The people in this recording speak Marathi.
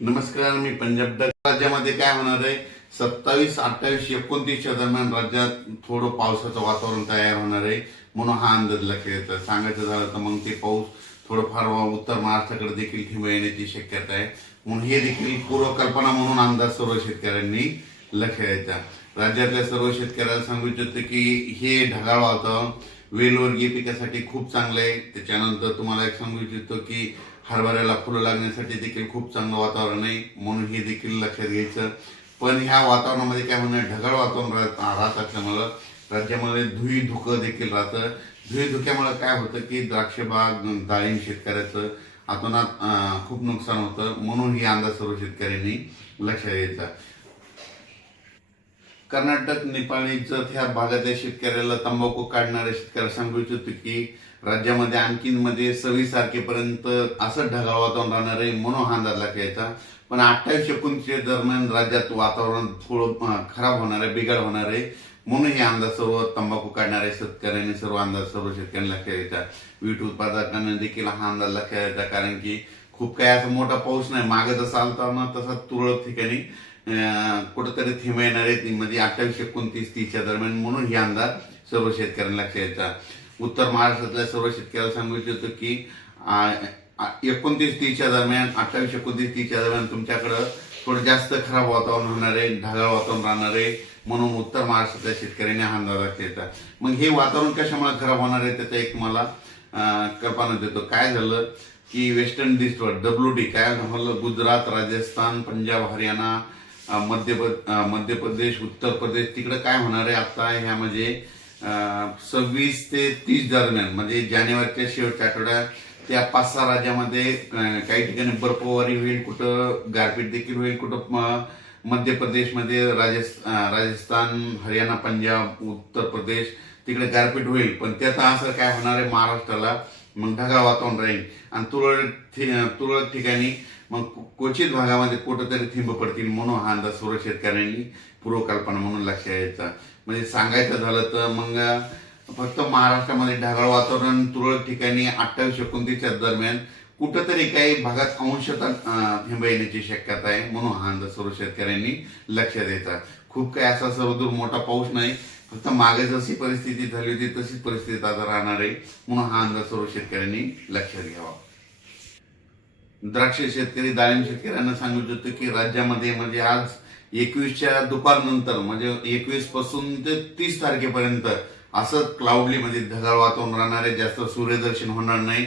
नमस्कार, मी पंजाब डक. राज्यामध्ये काय होणार आहे? 27, 28, 29च्या दरम्यान राज्यात थोडं पावसाचं वातावरण तयार होणार आहे म्हणून हा अंदाज लक्षात येतं. सांगायचं झालं तर मग ते पाऊस थोडंफार उत्तर महाराष्ट्राकडे देखील ठिंब येण्याची शक्यता आहे. म्हणून हे देखील पूर्वकल्पना म्हणून अंदाज सर्व शेतकऱ्यांनी लक्षात द्यायचा. राज्यातल्या सर्व शेतकऱ्याला सांगू इच्छितो की हे ढगाळ वातावरण वेलवर्गीय पिकासाठी खूप चांगलं आहे. त्याच्यानंतर तुम्हाला एक सांगू इच्छितो की हरभऱ्याला फुलं लागण्यासाठी देखील खूप चांगलं वातावरण आहे, म्हणून हे देखील लक्षात घ्यायचं. पण ह्या वातावरणामध्ये काय होणार, ढगाळ वातावरण राहत असल्यामुळं राज्यामध्ये धुई धुकं देखील राहतं. धुई धुक्यामुळे काय होतं की द्राक्ष बाग, डाळिंब शेतकऱ्याचं अतोनात खूप नुकसान होतं. म्हणून ही अंदाज सर्व शेतकऱ्यांनी लक्षात घ्यायचा. कर्नाटक, नेपाळी जत ह्या भागातल्या शेतकऱ्याला तंबाखू काढणाऱ्या शेतकऱ्याला सांगू इच्छितो की राज्यामध्ये आणखीन 26 तारखेपर्यंत असं ढगाळ वातावरण राहणार आहे, म्हणून हा अंदाज लागायचा. पण 28, 29 दरम्यान राज्यात वातावरण थोडं खराब होणार आहे, बिघाड होणार आहे. म्हणून हे अंदाज सर्व तंबाखू काढणाऱ्या शेतकऱ्यांनी सर्व शेतकऱ्यांनी लक्षात घ्यायचा. वीट उत्पादकांना देखील हा अंदाज लक्षात घ्यायचा, कारण की खूप काही असा मोठा पाऊस नाही. मागे जसा आलता ना तसा तुरळक ठिकाणी कुठेतरी थेंब येणार आहे, म्हणजे 28, 29, 30च्या दरम्यान. म्हणून ही अंदाज सर्व शेतकऱ्यांना लक्षात घ्यायचा. उत्तर महाराष्ट्रातल्या सर्व शेतकऱ्याला सांगू इच्छितो की 29, 30च्या दरम्यान, 28, 29, 30च्या दरम्यान तुमच्याकडं थोडं जास्त खराब वातावरण होणार आहे, ढगाळ वातावरण राहणार आहे. म्हणून उत्तर महाराष्ट्रातल्या शेतकऱ्यांनी हा अंदाज लक्षात घ्यायचा. मग हे वातावरण कशामुळे खराब होणार आहे त्याचा एक मला कल्पना देतो. काय झालं की वेस्टर्न डिस्ट्रिक्ट WD काय झालं, गुजरात, राजस्थान, पंजाब, हरियाणा, मध्य प्रदेश, उत्तर प्रदेश, तिकडे काय होणार आहे आता ह्यामध्ये 26 ते 30 दरम्यान, म्हणजे जानेवारीच्या शेवटच्या आठवड्यात त्या 5-6 राज्यामध्ये काही ठिकाणी बर्फवारी होईल, कुठं गारपीट देखील होईल, कुठं मध्य प्रदेशमध्ये, राजस्थान, हरियाणा, पंजाब, उत्तर प्रदेश तिकडे गारपीट होईल. पण त्याचा असर काय होणार आहे महाराष्ट्राला, मग ढगाळ वातावरण राहील आणि तुरळक ठिकाणी मग क्वचित भागामध्ये कुठंतरी थिंब पडतील. म्हणून हा अंदाज सर्व शेतकऱ्यांनी पूर्वकल्पना म्हणून लक्षात घ्यायचा. म्हणजे सांगायचं झालं तर मग फक्त महाराष्ट्रामध्ये ढगाळ वातावरण तुरळक ठिकाणी 28, 29च्या दरम्यान कुठंतरी काही भागात अंशतः थिंब येण्याची शक्यता आहे. म्हणून हा अंदाज सर्व शेतकऱ्यांनी लक्षात द्यायचा. खूप काही असा सर्वदूर मोठा पाऊस नाही, फक्त मागे जशी परिस्थिती झाली होती तशीच परिस्थिती आता राहणार आहे. म्हणून हा अंदाज सर्व शेतकऱ्यांनी लक्षात घ्यावा. द्राक्ष शेतकरी, डाळिंब शेतकऱ्यांना सांगू इच्छितो की राज्यामध्ये म्हणजे आज 21च्या दुपारनंतर, म्हणजे 21 पासून ते 30 तारखेपर्यंत असं क्लाउडली म्हणजे ढगाळ वातावरण राहणार आहे. जास्त सूर्यदर्शन होणार नाही.